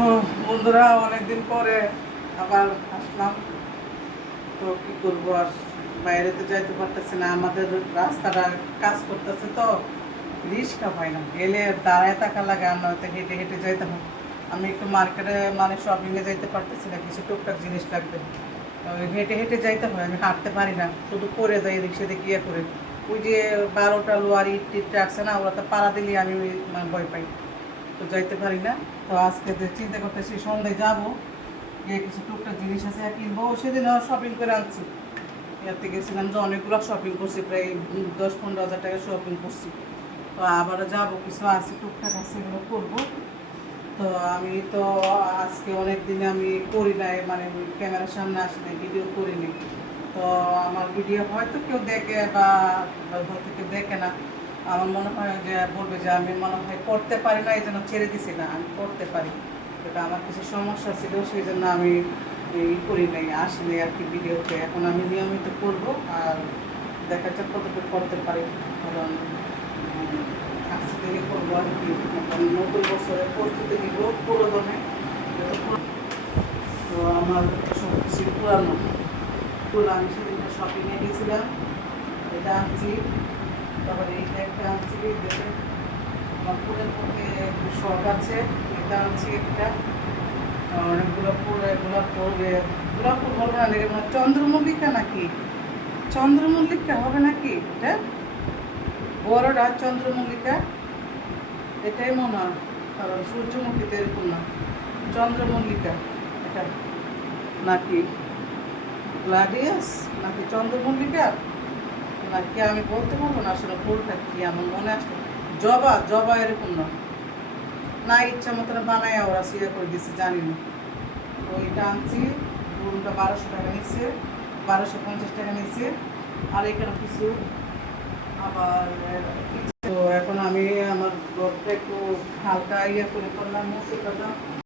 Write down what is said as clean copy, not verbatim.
ও বন্ধুরা, অনেকদিন পরে আবার আসলাম। তো কি করবো আর, বাইরে তো যাইতে পারতেছি না। আমাদের রাস্তাটা কাজ করতেছে, তো রিক্সা পাই না, গেলে দাঁড়ায় থাকা লাগে, আর নয়তো হেঁটে হেঁটে যাইতে হয়। আমি একটু মার্কেটে মানে শপিংয়ে যাইতে পারতেছি না, কিছু টুকটাক জিনিস লাগবে। তো হেঁটে হেঁটে যাইতে হয়, আমি হাঁটতে পারি না, শুধু পরে যাই রিক্সা দিয়ে গিয়ে করে। ওই যে 12টা লোয়ার ইট টিট রাখছে না, ওরা তো পাড়া দিলে আমি মানে ভয় পাই, তো যাইতে পারি না। তো আজকে যে চিন্তা করতেছি সন্ধ্যায় যাবো, গিয়ে কিছু টুকটাক জিনিস আছে কিনবো। সেদিন শপিং করে আনছি, ইয়াতে গেছিলাম, যে অনেকগুলো শপিং করছি, প্রায় 10-15 হাজার টাকা শপিং করছি। তো আবারও যাবো, কিছু আছে টুকটাক আছে, এগুলো করবো। তো আমি তো আজকে অনেক দিনে আমি করি নাই, মানে ক্যামেরার সামনে আসি নাই, ভিডিও করিনি। তো আমার ভিডিও হয়তো কেউ দেখে বা হয়তো কেউ দেখে না। আমার মনে হয় যে বলবে যে আমি মনে হয় করতে পারি না, এই জন্য ছেড়ে দিছি। না, আমি করতে পারি, এটা আমার কিছু সমস্যা ছিল, সেই জন্য আমি করি নাই, আসিনি আর কি ভিডিওতে। এখন আমি নিয়মিত করব, আর দেখা যাক কতটুকু করতে পারি। কারণ আজকে থেকে করবো আর কি, নতুন বছরের প্রস্তুতি নিব পুরো দমে। তো আমার সব কিছু পুরানো পুরো, আমি সেদিনটা শপিংয়ে গেছিলাম, এটা আনছি। তারপরে এইটা একটা আনছি, দেখে আমার ফুলের মধ্যে একটু শখ আছে, এটা আনছি একটা। অনেকগুলো ফুল, এগুলো পড়বে, গোলাপ ফুল বলবো না, এগুলো চন্দ্রমল্লিকা নাকি, চন্দ্রমল্লিকা হবে নাকি এটা, বড়টা চন্দ্রমল্লিকা, এটাই মনে হয়। কারণ সূর্যমুখীতে এরকম না, চন্দ্রমল্লিকা এটা নাকি, গ্লাডিয়াস নাকি চন্দ্রমল্লিকা নাকি, আমি বলতে পারবো না আসলে ফুলটা কি, আমার মনে আসলো জবা, জবা এরকম না, না ইচ্ছা মতন বানায় ওরা সিয়া করে দিচ্ছে, জানি না। তো এটা আনছি, ফুলটা 1200 টাকা নিচ্ছে, 1250 টাকা নিচ্ছে। আর এখানে কিছু আবার তো এখন আমি আমার ঘরটা একটু হালকা ইয়ে করে করলাম, মুছে করলাম।